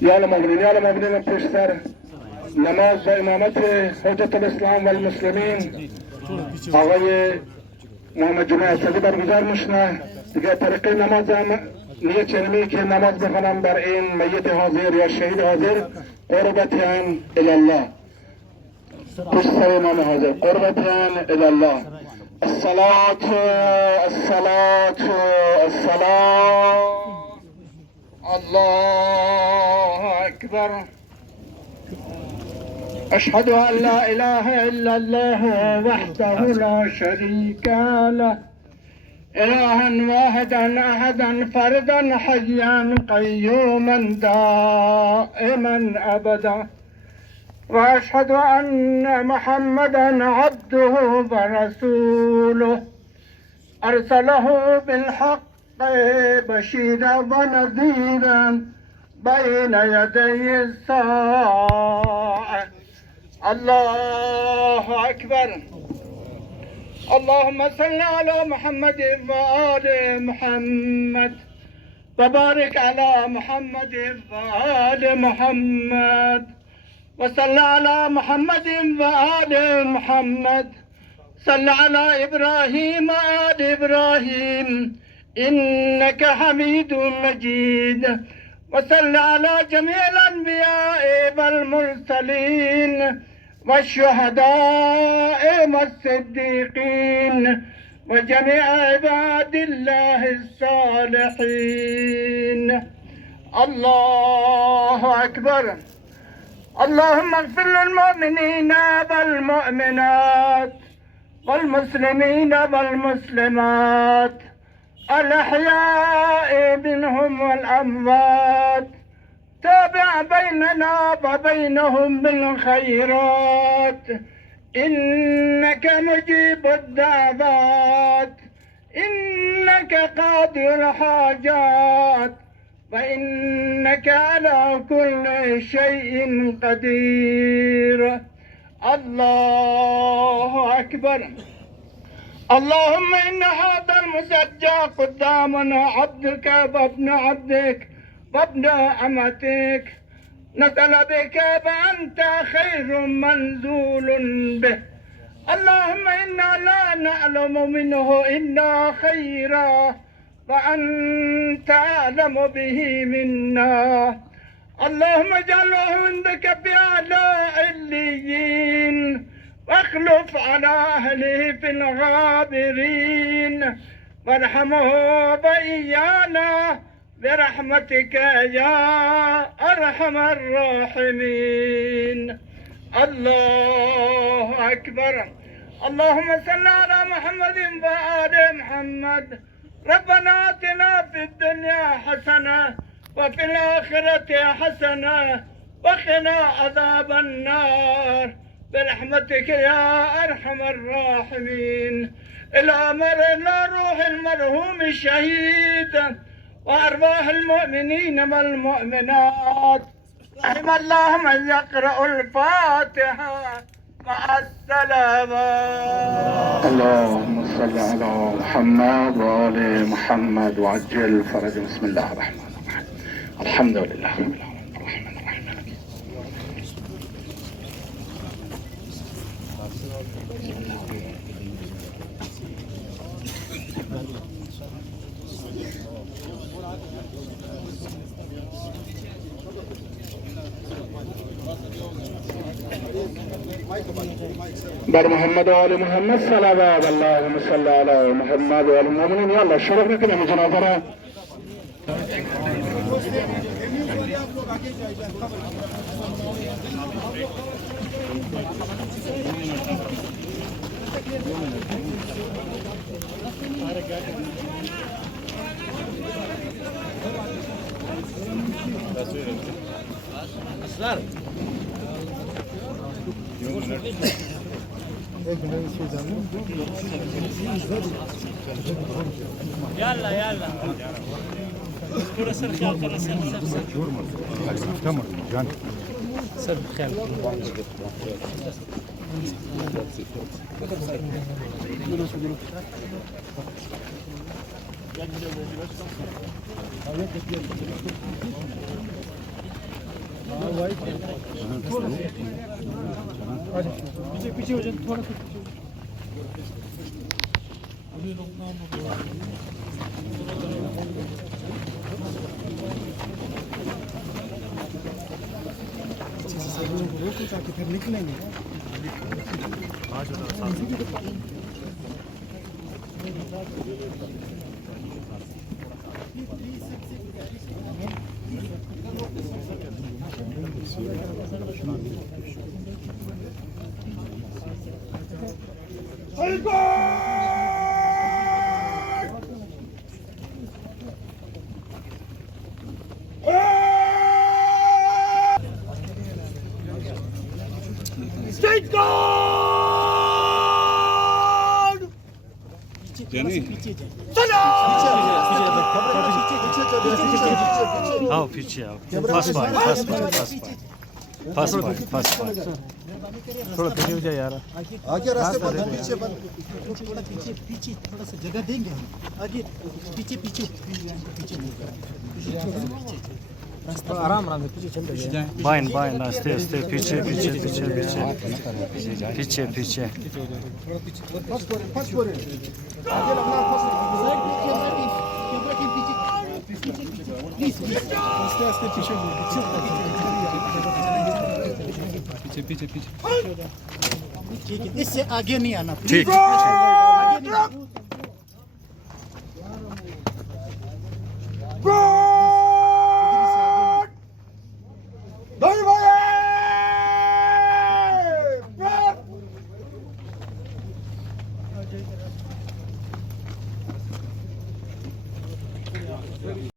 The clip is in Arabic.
یا المؤمنین پیشتر نماز با امامت حجت الاسلام و المسلمین آقای محمد جمعه اسدی برگزار میشنه. دیگه طریقه نماز هم نیت چنمی که نماز بخونم بر این میت حاضر یا شهید حاضر قربتیان الله، پشت سر امام حاضر قربتیان الله. الصلاة الصلاة الصلاة. الله أكبر. أشهد أن لا إله إلا الله وحده لا شريك له، إلها واحدا أحدا فردا حيا قيوما دائما أبدا، وأشهد أن محمدا عبده ورسوله أرسله بالحق بشيرا ونذيرا بين يدي الساعة. الله أكبر. اللهم صل على محمد وآل محمد وبارك على محمد وآل محمد وصل على محمد وآل محمد. صل على إبراهيم وآل إبراهيم إنك حميد مجيد. وصل على جميع الأنبياء والمرسلين والشهداء والصديقين وجميع عباد الله الصالحين. الله أكبر. اللهم اغفر للمؤمنين والمؤمنات والمسلمين والمسلمات الأحياء منهم والأموات. تابع بيننا وبينهم بالخيرات إنك مجيب الدعوات، إنك قاضي الحاجات، وإنك على كل شيء قدير. الله أكبر. اللهم إن هذا المسجى قدامنا عبدك وابن عبدك وابن أمتك، نزل بك فأنت خير منزول به. اللهم إنا لا نعلم منه إلا خيرا وأنت أعلم به منا. اللهم اجعله عندك بأعلى عليين، واخلف على أهله في الغابرين، وارحمه وإيانا برحمتك يا أرحم الراحمين. الله أكبر. اللهم صل على محمد وآل محمد. ربنا آتنا في الدنيا حسنة وفي الآخرة حسنة وقنا عذاب النار برحمتك يا أرحم الراحمين. إلى روح المرحوم الشهيد وأرواح المؤمنين والمؤمنات. رحم الله من يقرأ الفاتحة مع السلامات. اللهم صل على محمد وآل محمد وعجل فرج. بسم الله الرحمن الرحيم. الحمد لله رب العالمين الرحمن الرحيم. بر محمد و آل محمد صلوات. اللهم صل على محمد و آل المؤمنین. یالا شروع میکنیم جنازه را. Aslar. Yok. يلا يلا थोड़ा सर ख्याल करना सर सर ख्याल पीछे पीछे हो जाए थोड़ा सा फिर निकलेंगे State Guard! आओ पीछे आओ पास बाय थोड़ा पीछे हो जाए यार आगे रास्ते पर पीछे पर थोड़ा पीछे पीछे थोड़ा सा जगह देंगे हम आगे पीछे पीछे पीछे रास्ता आराम आराम से पीछे चल रहे हैं बाइन आस्ते आस्ते पीछे पीछे पीछे पीछे पीछे पीछे पास पर आगे लगना आस्ते आस्ते पीछे पीछे पीछे ठीक है इससे आगे नहीं आना ठीक आगे नहीं